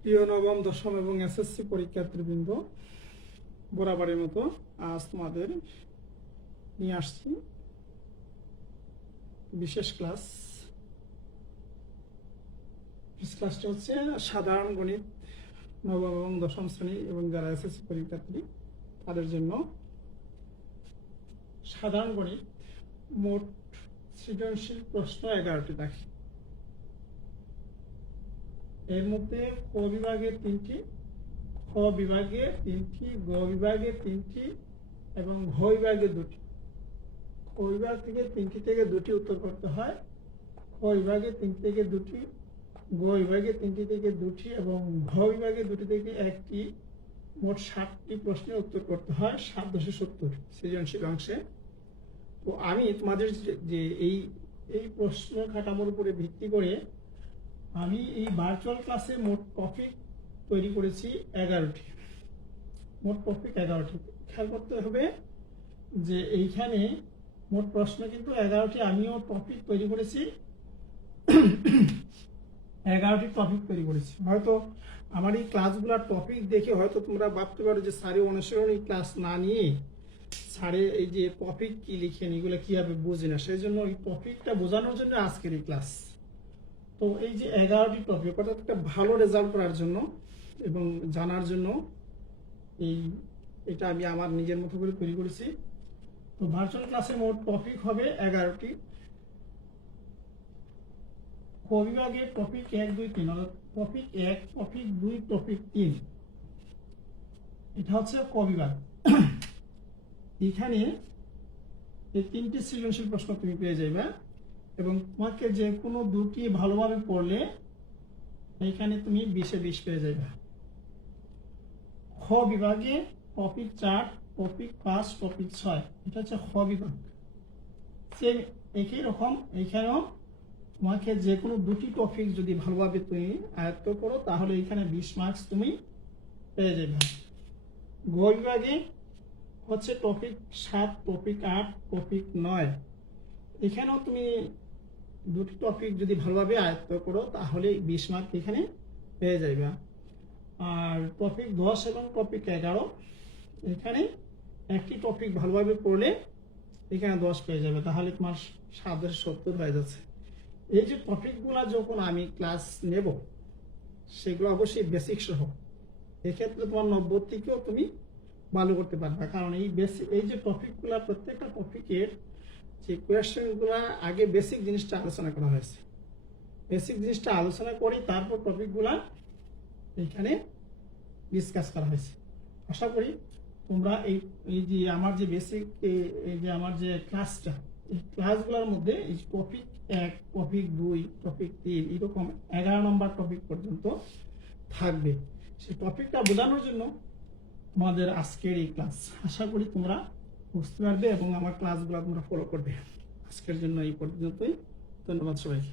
প্রিয় নবম দশম এবং এসএসসি পরীক্ষার্থীবৃন্দ, বরাবরের মতো আজ তোমাদের নিয়ে আসছি বিশেষ ক্লাস। ক্লাসটা হচ্ছে সাধারণ গণিত নবম এবং দশম শ্রেণী এবং যারা এসএসসি পরীক্ষার্থী তাদের জন্য। সাধারণ গণিত মোট সৃজনশীল প্রশ্ন 11টি থাকে। এর মধ্যে ক বিভাগে 3টি, খ বিভাগে 3টি, গ বিভাগে 3টি এবং ঘ বিভাগে 2টি। খ বিভাগ থেকে 3টি থেকে 2টি উত্তর করতে হয়, খ বিভাগে 3টি থেকে 2টি, গ বিভাগে 3টি থেকে 2টি এবং ঘ বিভাগে 2টি থেকে 1টি। মোট 60টি প্রশ্নের উত্তর করতে হয় 7/70 সৃজনশীল অংশে। তো আমি তোমাদের যে এই প্রশ্ন কাঠামোর উপরে ভিত্তি করে আমি এই ভার্চুয়াল ক্লাসে মোট টপিক তৈরি করেছি 11টি। মোট টপিক 11টি। খেয়াল করতে হবে যে এইখানে মোট প্রশ্ন কিন্তু 11টি, আমিও টপিক তৈরি করেছি 11টি টপিক তৈরি করেছি। হয়তো আমার এই ক্লাসগুলোর টপিক দেখে হয়তো তোমরা ভাবতে পারো যে স্যারে অনুসরণ এই ক্লাস না নিয়ে স্যারে এই যে টপিক কি লিখেন এগুলো কীভাবে বুঝে না, সেই জন্য এই টপিকটা বোঝানোর জন্য আজকের এই ক্লাস। তো এই যে 11টি টপিক, অর্থাৎ একটা ভালো রেজাল্ট করার জন্য এবং জানার জন্য এটা আমি আমার নিজের মতো করে তৈরি করেছি। তো ভার্চুয়াল ক্লাসে মোট টপিক হবে 11টি। ক বিভাগে টপিক 1, 2, 3, অর্থাৎ টপিক 1, টপিক 2, টপিক 3, এটা হচ্ছে ক বিভাগ। এখানে এই 3টি সৃজনশীল প্রশ্ন তুমি পেয়ে যাবে এবং তোমাকে যে কোনো 2টি ভালোভাবে পড়লে এখানে তুমি 20-এ 20 পেয়ে যাবে। খ বিভাগে টপিক 4, টপিক 5, টপিক 6, এটা হচ্ছে খ বিভাগ। সেম একই রকম এখানেও তোমাকে যে কোনো 2টি টপিক যদি ভালোভাবে তুমি আয়ত্ত করো তাহলে এখানে 20 মার্কস তুমি পেয়ে যাবে। গ বিভাগে হচ্ছে টপিক 7, টপিক 8, টপিক 9, এখানেও তুমি 2টি টপিক যদি ভালোভাবে আয়ত্ত করো তাহলে 20 মার্ক এখানে পেয়ে যাবে। আর টপিক 10 এবং টপিক 11, এখানে একটি টপিক ভালোভাবে পড়লে এখানে 10 পেয়ে যাবে, তাহলে তোমার 7/70 হয়ে যাচ্ছে। এই যে টপিকগুলো যখন আমি ক্লাস নেব সেগুলো অবশ্যই বেসিক সহ, এক্ষেত্রে তোমার 90 থেকেও তুমি ভালো করতে পারবে, কারণ এই যে টপিকগুলো প্রত্যেকটা টপিকের যে কোয়েশ্চেনগুলো আগে বেসিক জিনিসটা আলোচনা করা হয়েছে, বেসিক জিনিসটা আলোচনা করে তারপর টপিকগুলো এখানে ডিসকাস করা হয়েছে। আশা করি তোমরা এই যে আমার যে বেসিক এই যে আমার যে ক্লাসটা, এই ক্লাসগুলোর মধ্যে এই টপিক 1, টপিক 2, টপিক 3 এরকম 11 নম্বর টপিক পর্যন্ত থাকবে। সেই টপিকটা বোঝানোর জন্য তোমাদের আজকের এই ক্লাস। আশা করি তোমরা বুঝতে পারবে এবং আমার ক্লাসগুলো তোমরা ফলো করবে। আজকের জন্য এই পর্যন্তই। ধন্যবাদ সবাইকে।